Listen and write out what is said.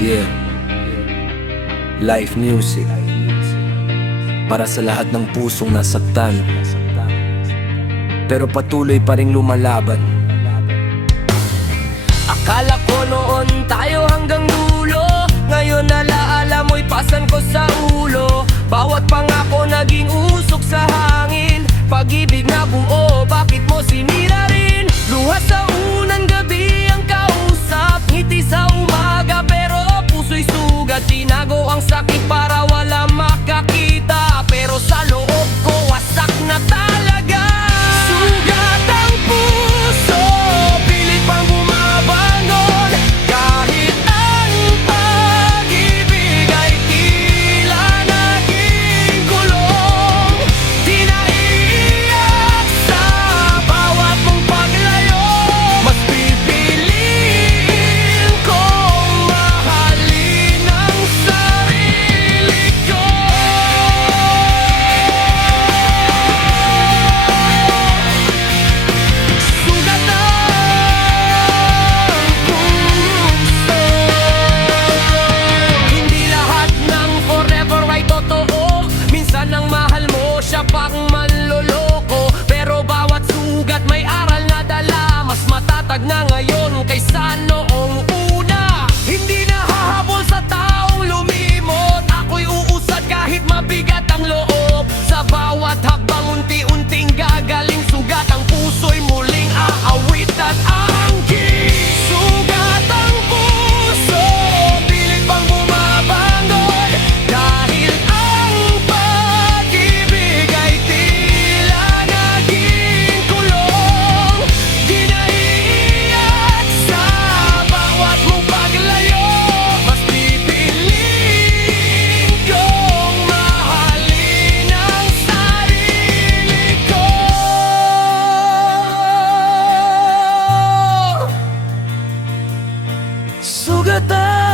Yeah, live music para sa lahat ng pusong nasaktan, pero patuloy pa ring lumalaban. Akala ko noon tayo hanggang dulo, ngayon alaala mo'y pasan ko sa ulo. Bawat pangako naging usok sa hangin, pag-ibig na buo, bakit mo sinira rin? Luha sa unang gabi ang kausap, ngiti sa umaga pero puso'y sugat. Tinago ang sakit para wala makakita, pero sa loob ko wasak na talaga. Sugat ang puso, pilit pang bumabangon, kahit ang pag-ibig ay tila naging kulong. Di naiiyak sa bawat mong paglayo, mas pipiliin kong mahalin ang sarili ko. Sugat ang puso. Hindi lahat ng forever ay totoo, minsan ang mahal mo siya pang manloloko. Pero bawat sugat may aral na dala, mas matatag na ngayon kaysa noong una. Hindi na hahabol sa taong lumimot, ako'y uusad kahit mabigat ang loob. Sa bawat habang unti-unting gagaling, sugat ang puso'y muling aawit at aangkin. Sugat ang puso, pilit pang bumabangon, dahil ang pag-ibig ay tila naging kulong. Di naiiyak sa bawat mong paglayo, mas pipiliin kong mahalin ang sarili ko. Sugatan